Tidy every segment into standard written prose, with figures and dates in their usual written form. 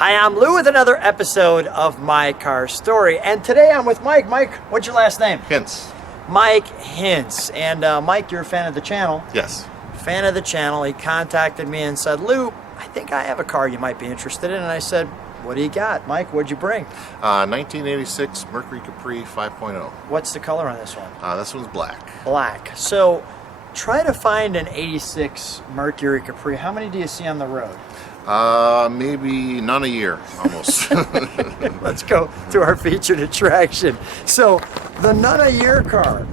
Hi, I'm Lou with another episode of My Car Story. And today I'm with Mike. Mike, what's your last name? Hintz. Mike Hintz. And Mike, you're a fan of the channel. Yes. Fan of the channel. He contacted me and said, Lou, I think I have a car you might be interested in. And I said, what do you got? Mike, what'd you bring? 1986 Mercury Capri 5.0. What's the color on this one? This one's black. Black. So try to find an 86 Mercury Capri. How many do you see on the road? Maybe none a year, almost. Let's go to our featured attraction. So, the none a year car.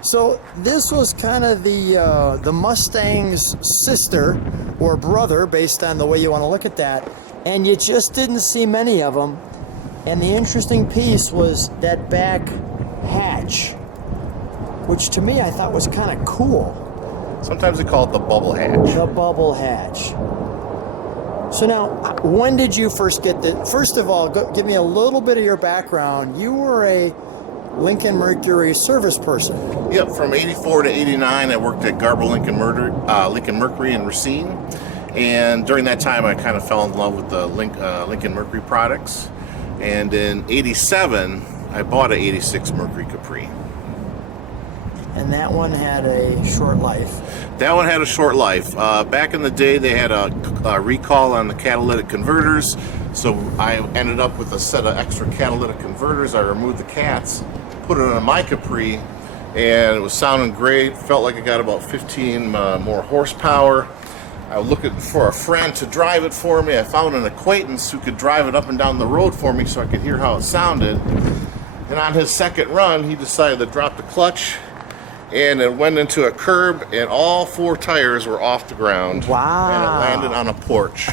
So this was kind of the Mustang's sister or brother, based on the way you want to look at that. And you just didn't see many of them. And the interesting piece was that back hatch, which to me I thought was kind of cool. Sometimes they call it the bubble hatch. The bubble hatch. So now, when did you first get the? First of all, give me a little bit of your background. You were a Lincoln Mercury service person. Yep, from 84 to 89, I worked at Lincoln Mercury in Racine. And during that time, I kind of fell in love with the Lincoln Mercury products. And in 87, I bought an 86 Mercury Capri. And that one had a short life. That one had a short life. Back in the day, they had a recall on the catalytic converters, so I ended up with a set of extra catalytic converters. I removed the cats, put it on my Capri, and it was sounding great. Felt like I got about 15 more horsepower. I was looking for a friend to drive it for me. I found an acquaintance who could drive it up and down the road for me so I could hear how it sounded. And on his second run, he decided to drop the clutch, and it went into a curb, and all four tires were off the ground. Wow. And it landed on a porch.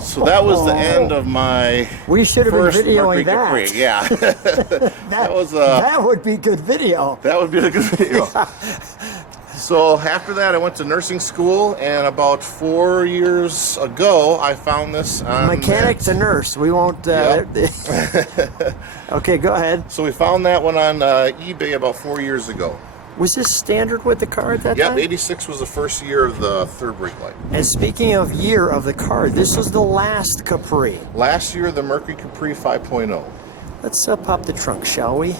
So that was the end of my We should have been videoing Mercury that. Capri. Yeah. that would be good video. That would be a good video. So after that, I went to nursing school, and about 4 years ago, I found this on Mechanic to nurse. We won't. Yep. Okay, go ahead. So we found that one on eBay about 4 years ago. Was this standard with the car at that time? Yep, 86 was the first year of the third brake light. And speaking of year of the car, this was the last Capri. Last year, the Mercury Capri 5.0. Let's pop the trunk, shall we?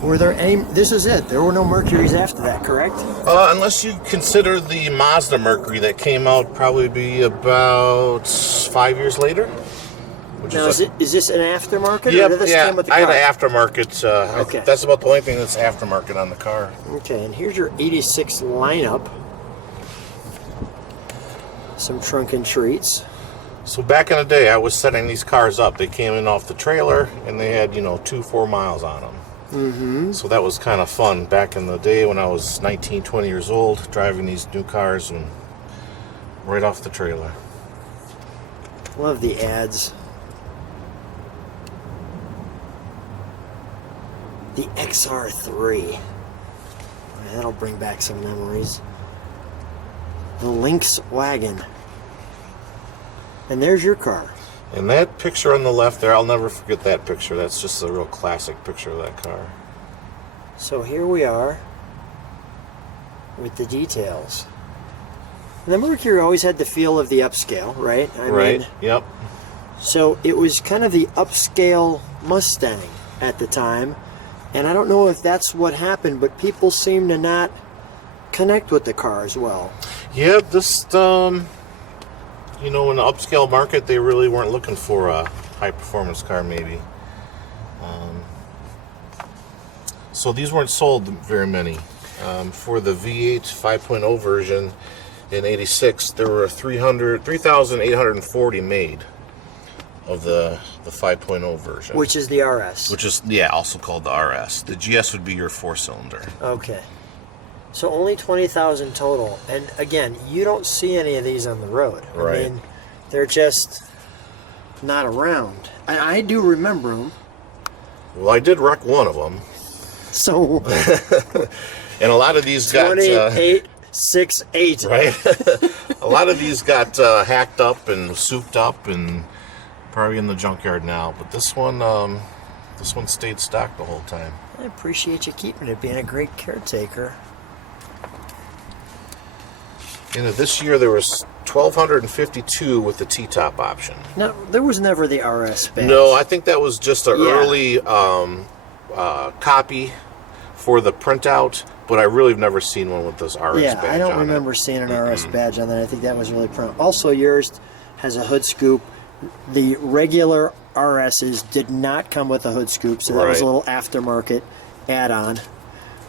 Were there any? This is it. There were no Mercurys after that, correct? Unless you consider the Mazda Mercury that came out probably be about 5 years later. Now, is this an aftermarket? Yep, or did this yeah, come with the I car? had an aftermarket. Okay. That's about the only thing that's aftermarket on the car. Okay, and here's your 86 lineup. Some trunk and treats. So back in the day, I was setting these cars up. They came in off the trailer, and they had, 2-4 miles on them. Mm-hmm. So that was kind of fun back in the day when I was 19, 20 years old, driving these new cars and right off the trailer. Love the ads. The XR3. That'll bring back some memories. The Lynx wagon. And there's your car. And that picture on the left there, I'll never forget that picture. That's just a real classic picture of that car. So here we are with the details. The Mercury always had the feel of the upscale, right? I mean, yep. So it was kind of the upscale Mustang at the time. And I don't know if that's what happened, but people seem to not connect with the car as well. Yeah, this, in the upscale market, they really weren't looking for a high-performance car, maybe. So these weren't sold very many. For the V8 5.0 version in 86, there were 3,840 made of the 5.0 version. Which is the RS. Which is, also called the RS. The GS would be your 4-cylinder. Okay. So only 20,000 total. And again, you don't see any of these on the road. Right. I mean, they're just not around. And I do remember them. Well, I did wreck one of them. So. And a lot of these got... 2868. Right? A lot of these got hacked up and souped up and probably in the junkyard now. But this one stayed stock the whole time. I appreciate you keeping it, being a great caretaker. And this year there was 1,252 with the T-top option. Now, there was never the RS badge. No, I think that was just an early copy for the printout, but I really have never seen one with this RS badge on it. Yeah, I don't remember seeing an RS badge on that. I think that was really prominent. Also, yours has a hood scoop. The regular RSs did not come with a hood scoop, so that was a little aftermarket add-on.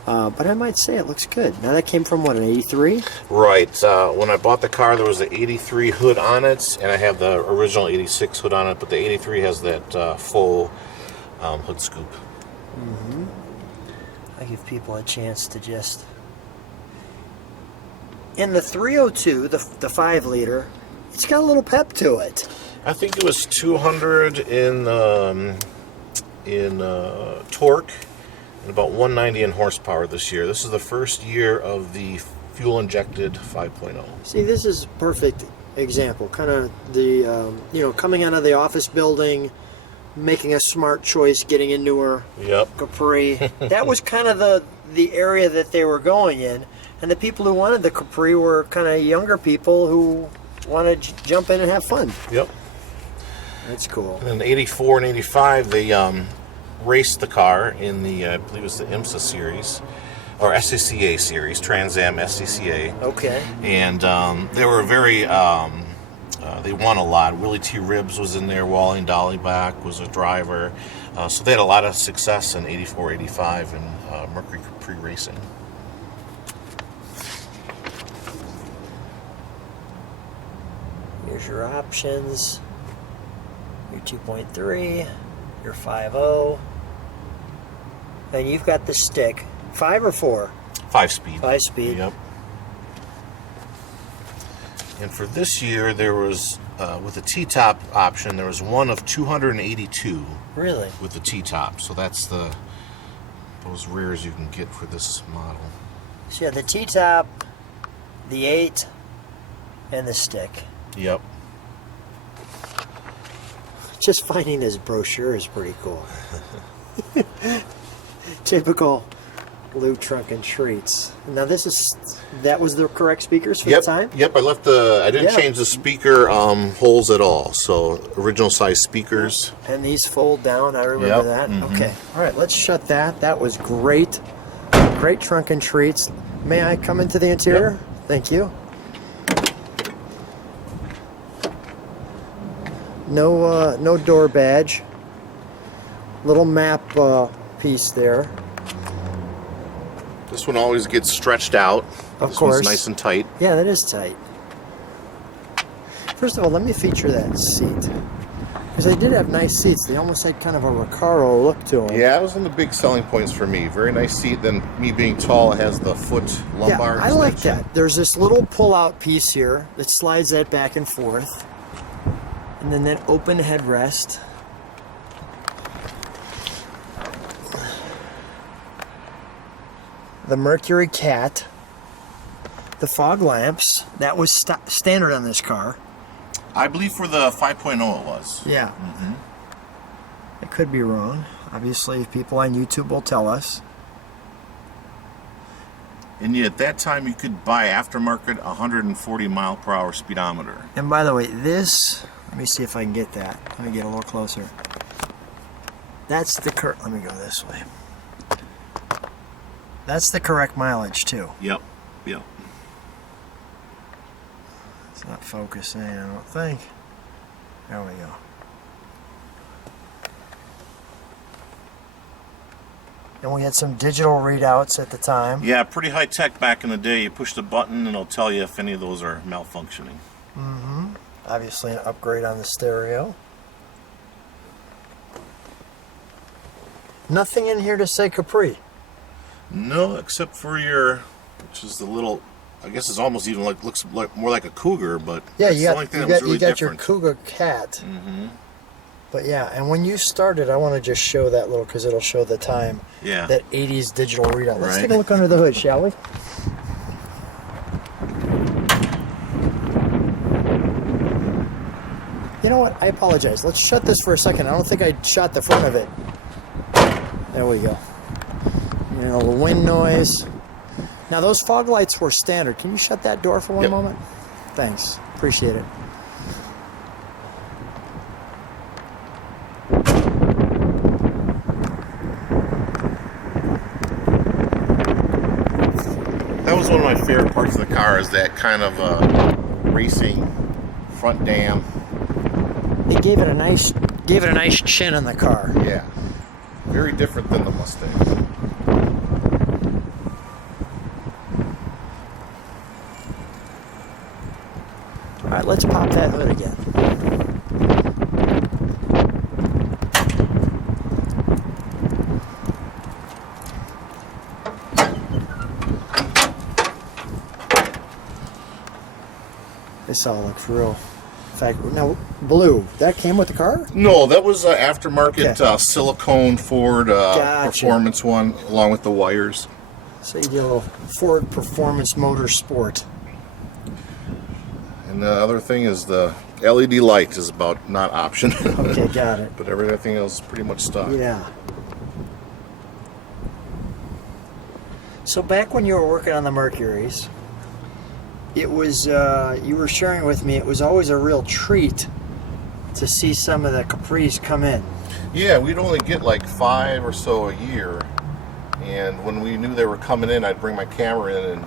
But I might say it looks good. Now that came from what, an 83? Right. When I bought the car, there was the 83 hood on it, and I have the original 86 hood on it, but the 83 has that full hood scoop. Mm-hmm. I give people a chance to just... In the 302, the 5-liter, it's got a little pep to it. I think it was 200 in torque and about 190 in horsepower this year. This is the first year of the fuel-injected 5.0. See, this is a perfect example. Kind of the, coming out of the office building, making a smart choice, getting into her Capri. That was kind of the area that they were going in. And the people who wanted the Capri were kind of younger people who wanted to jump in and have fun. Yep. That's cool. And in 84 and 85, they raced the car in the, I believe it was the IMSA series, or SCCA series, Trans Am SCCA. Okay. And they were very, they won a lot. Willie T. Ribbs was in there, Walling Dollyback was a driver. So they had a lot of success in 84, 85 in Mercury Capri racing. Here's your options. Your 2.3, your 5.0, and you've got the stick. 5 or 4? 5-speed. 5-speed. Yep. And for this year, there was, with the T-top option, there was one of 282. Really? With the T-top. So that's those rears you can get for this model. So yeah, the T-top, the 8, and the stick. Yep. Just finding this brochure is pretty cool. Typical Lou Trunk and Treats. Now that was the correct speakers for the time? Yep, I didn't change the speaker holes at all. So original size speakers. And these fold down, I remember that. Mm-hmm. Okay, all right, let's shut that. That was great. Great Trunk and Treats. May I come into the interior? Yep. Thank you. No door badge. Little map piece there. This one always gets stretched out. Of course. One's nice and tight. Yeah, that is tight. First of all, let me feature that seat. Because they did have nice seats. They almost had kind of a Recaro look to them. Yeah, that was one of the big selling points for me. Very nice seat. Then me being tall, it has the foot lumbar. Yeah, I like that. There's this little pull-out piece here that slides that back and forth. And then that open headrest. The Mercury Cat. The fog lamps. That was standard on this car. I believe for the 5.0 it was. Yeah. Mm-hmm. I could be wrong. Obviously, people on YouTube will tell us. And yet at that time you could buy aftermarket 140 mile per hour speedometer. And by the way, this... Let me see if I can get that. Let me get a little closer. That's the let me go this way. That's the correct mileage too. Yep. It's not focusing, I don't think. There we go. And we had some digital readouts at the time. Yeah, pretty high tech back in the day. You push the button and it'll tell you if any of those are malfunctioning. Mm-hmm. Obviously an upgrade on the stereo. Nothing in here to say Capri. No, except for your, which is the little, I guess it's almost even looks like more like a Cougar, but yeah, you got your Cougar Cat. Mm-hmm. But yeah, and when you started, I want to just show that little, because it'll show the time. Yeah. That 80s digital readout. Let's take a look under the hood, shall we? You know what? I apologize. Let's shut this for a second. I don't think I shot the front of it. There we go. You know, the wind noise. Now those fog lights were standard. Can you shut that door for one Yep. moment? Thanks. Appreciate it. That was one of my favorite parts of the car, is that kind of racing front dam. It gave it a nice chin in the car. Yeah, very different than the Mustang. All right, let's pop that hood again. This all looks real. In fact, now blue. That came with the car? No, that was aftermarket Okay. silicone Ford Gotcha. performance one, along with the wires. So you did a little Ford Performance Motorsport. And the other thing is the LED light is about not option. Okay, got it. But everything else is pretty much stock. Yeah. So back when you were working on the Mercuries, it was, you were sharing with me, it was always a real treat to see some of the Capris come in. Yeah, we'd only get like 5 or so a year. And when we knew they were coming in, I'd bring my camera in and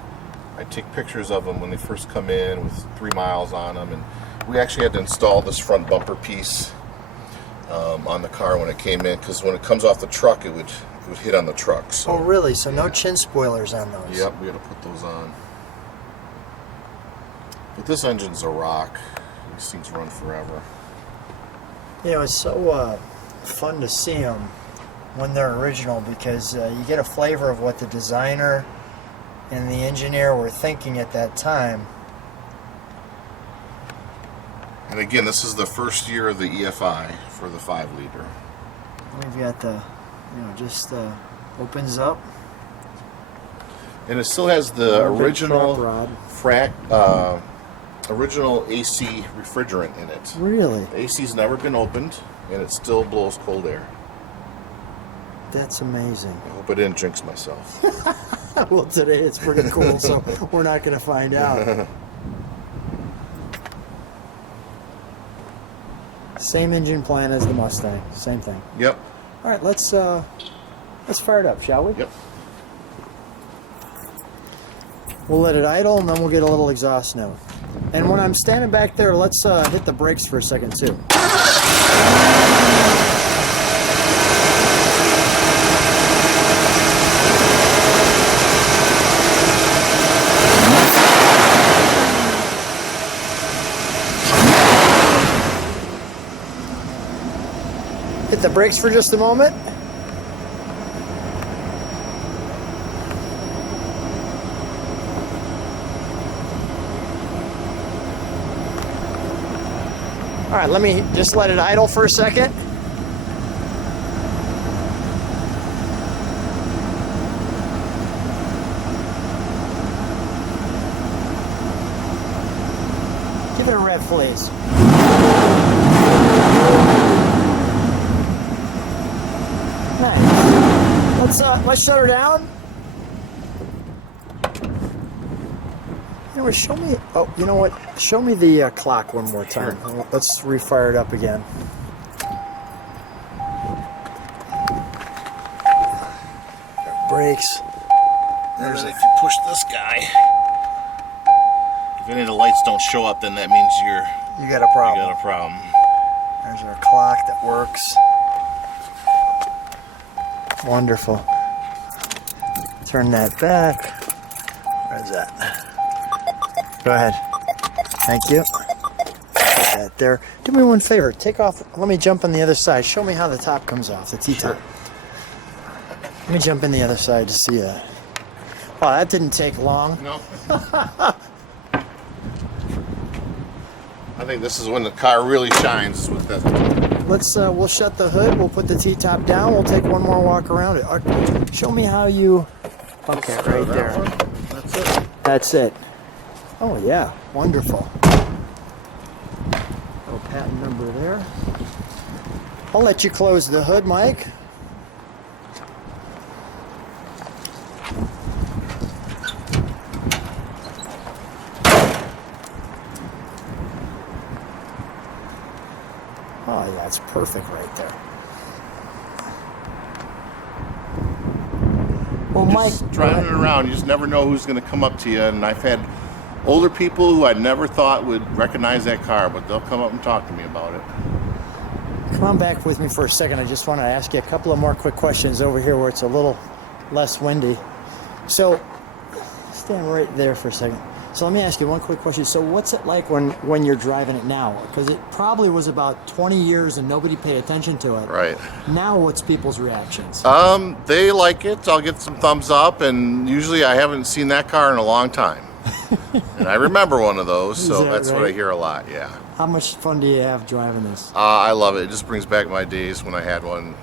I'd take pictures of them when they first come in with 3 miles on them. And we actually had to install this front bumper piece on the car when it came in, because when it comes off the truck, it would hit on the truck. So, Oh, really? So no chin spoilers on those? yep, we had to put those on. But this engine's a rock. These things run forever. You know, it's so fun to see them when they're original, because you get a flavor of what the designer and the engineer were thinking at that time. And again, this is the first year of the EFI for the 5-liter. We've got the, you know, just opens up. And it still has the original Rod. original AC refrigerant in it. Really? The AC's never been opened, and it still blows cold air. That's amazing. I hope I didn't jinx myself. Well, today it's pretty cool, so we're not going to find out. Same engine plan as the Mustang. Same thing. Yep. All right, let's fire it up, shall we? Yep. We'll let it idle, and then we'll get a little exhaust note. And when I'm standing back there, let's hit the brakes for a second, too. Hit the brakes for just a moment. All right, let me just let it idle for a second. Give it a rev, please. Nice. Let's shut her down. You know what, show me, oh, you know what? Show me the clock one more time. Sure. Let's refire it up again. Brakes. There's if you push this guy. If any of the lights don't show up, then that means You got a problem. you got a problem. There's our clock that works. Wonderful. Turn that back. Where's that? Go ahead. Thank you. Put that there. Do me one favor. Take off. Let me jump on the other side. Show me how the top comes off, the T-top. Sure. Let me jump in the other side to see that. Oh, that didn't take long. No. I think this is when the car really shines with that. We'll shut the hood. We'll put the T-top down. We'll take one more walk around it. Show me how you. Okay, right there. That's it. That's it. Oh yeah, wonderful. Little patent number there. I'll let you close the hood, Mike. yeah, it's perfect right there. Well, Mike, Just driving around, you just never know who's going to come up to you. And I've had older people who I never thought would recognize that car, but they'll come up and talk to me about it. come on back with me for a second. I just want to ask you a couple of more quick questions over here where it's a little less windy. So, stand right there for a second. So let me ask you one quick question. So what's it like when you're driving it now? Because it probably was about 20 years and nobody paid attention to it. Right. Now what's people's reactions? They like it. I'll get some thumbs up, and usually I haven't seen that car in a long time. And I remember one of those, so that's what I hear a lot, yeah. How much fun do you have driving this? I love it. It just brings back my days when I had one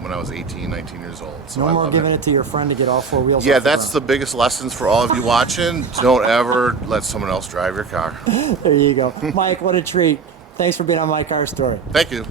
when I was 18, 19 years old. So No more giving it to your friend to get all four wheels Yeah, off the that's the ground. biggest lessons for all of you watching. Don't ever let someone else drive your car. There you go. Mike, what a treat. Thanks for being on My Car Story. Thank you.